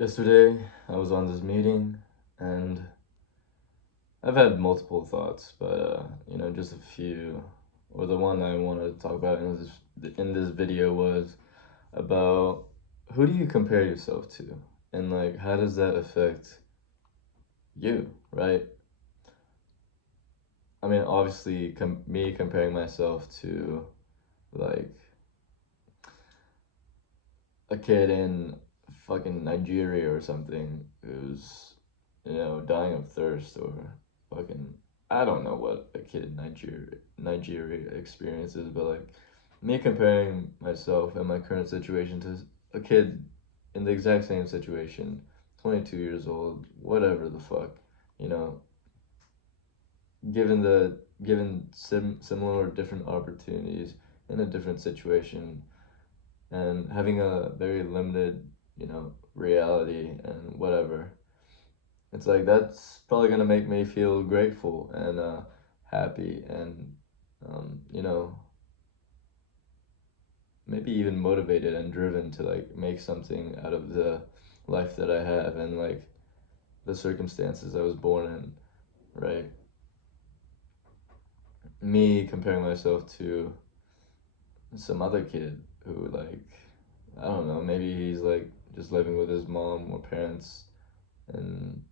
Yesterday, I was on this meeting, and I've had multiple thoughts, but just a few. Or the one I wanted to talk about in this video was about who do you compare yourself to, and like how does that affect you, right? I mean, obviously, me comparing myself to like a kid in fucking Nigeria or something who's, dying of thirst or fucking, I don't know what a kid in Nigeria experiences, but like me comparing myself and my current situation to a kid in the exact same situation, 22 years old, whatever the fuck, you know, given similar or different opportunities in a different situation and having a very limited, reality and whatever. It's like that's probably gonna make me feel grateful and happy and you know maybe even motivated and driven to like make something out of the life that I have and like the circumstances I was born in, right? Me comparing myself to some other kid who like I don't know, maybe he's like just living with his mom or parents and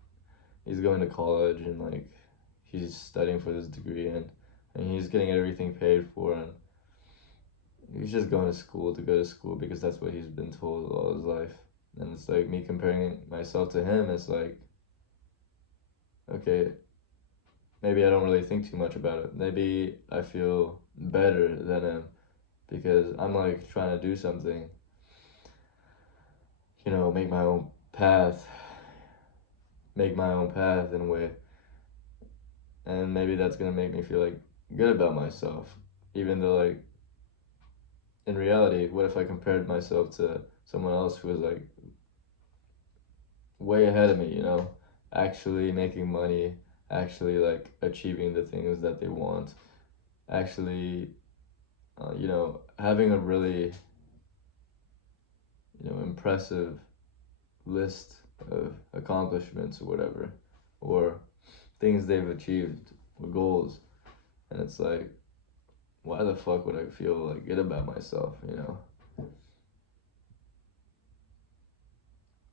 he's going to college and like he's studying for this degree and he's getting everything paid for and he's just going to go to school because that's what he's been told all his life. And it's like me comparing myself to him, it's like, okay, maybe I don't really think too much about it. Maybe I feel better than him because I'm like trying to do something, make my own path, make my own path in a way. And maybe that's gonna make me feel like good about myself. Even though like in reality, what if I compared myself to someone else who was like way ahead of me, actually making money, actually like achieving the things that they want, actually, having a really, impressive list of accomplishments or whatever, or things they've achieved or goals. And it's like, why the fuck would I feel like good about myself?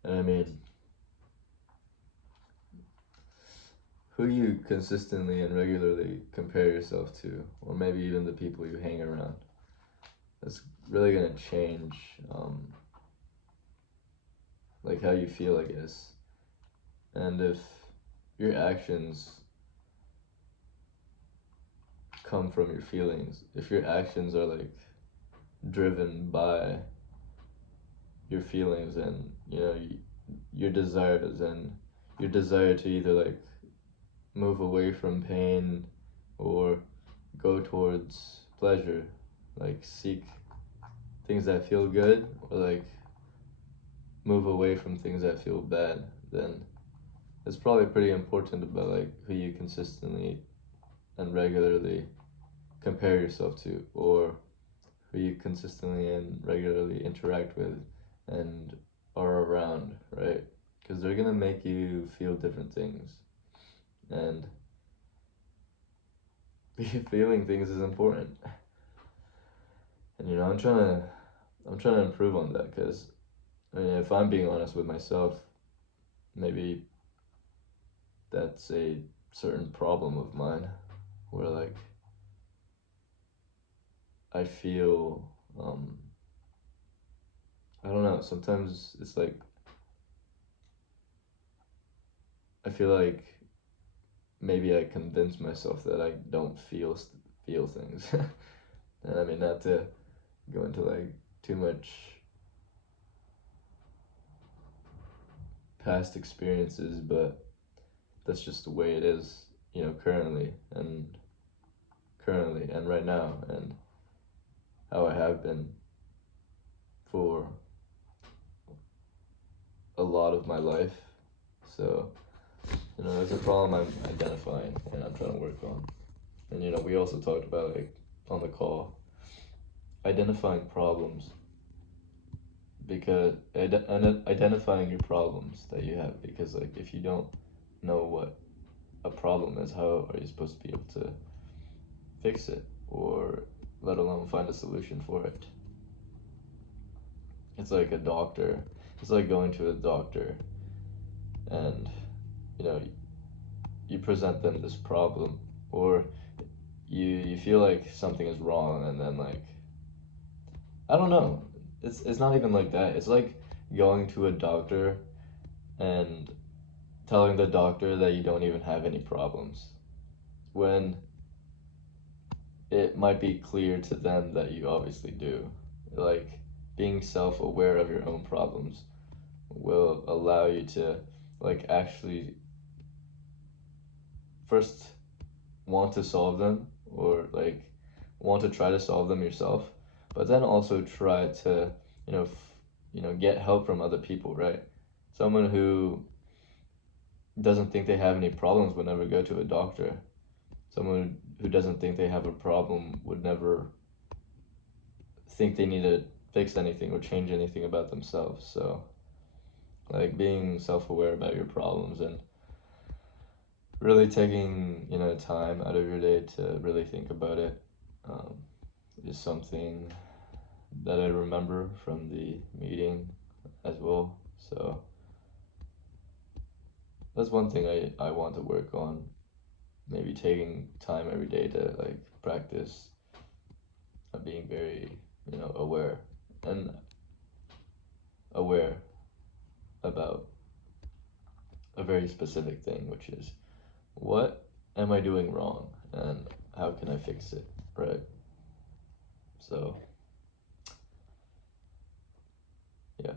And I mean, who you consistently and regularly compare yourself to, or maybe even the people you hang around. That's really gonna change, like how you feel, I guess. And if your actions come from your feelings, if your actions are like driven by your feelings and your desires and your desire to either like move away from pain or go towards pleasure, like seek things that feel good or like move away from things that feel bad, then it's probably pretty important about like who you consistently and regularly compare yourself to or who you consistently and regularly interact with and are around, right? Because they're gonna make you feel different things and feeling things is important. And I'm trying to improve on that because I mean if I'm being honest with myself, maybe that's a certain problem of mine where like I feel I don't know, sometimes it's like I feel like maybe I convince myself that I don't feel things. And I mean not to go into like too much past experiences, but that's just the way it is, currently and right now and how I have been for a lot of my life. So, there's a problem I'm identifying and I'm trying to work on. And we also talked about like on the call identifying problems because identifying your problems that you have, because like if you don't know what a problem is, how are you supposed to be able to fix it, or let alone find a solution for it? It's like a doctor. It's like going to a doctor and you know you present them this problem, or you feel like something is wrong, and then like I don't know. It's not even like that. It's like going to a doctor and telling the doctor that you don't even have any problems when it might be clear to them that you obviously do. Like being self-aware of your own problems will allow you to like actually first want to solve them, or like want to try to solve them yourself, but then also try to you know get help from other people, right? Someone who doesn't think they have any problems would never go to a doctor. Someone who doesn't think they have a problem would never think they need to fix anything or change anything about themselves. So like being self-aware about your problems and really taking time out of your day to really think about it, um, is something that I remember from the meeting as well. So that's one thing I want to work on. Maybe taking time every day to like practice being very, aware and aware about a very specific thing, which is what am I doing wrong and how can I fix it, right? So, yeah.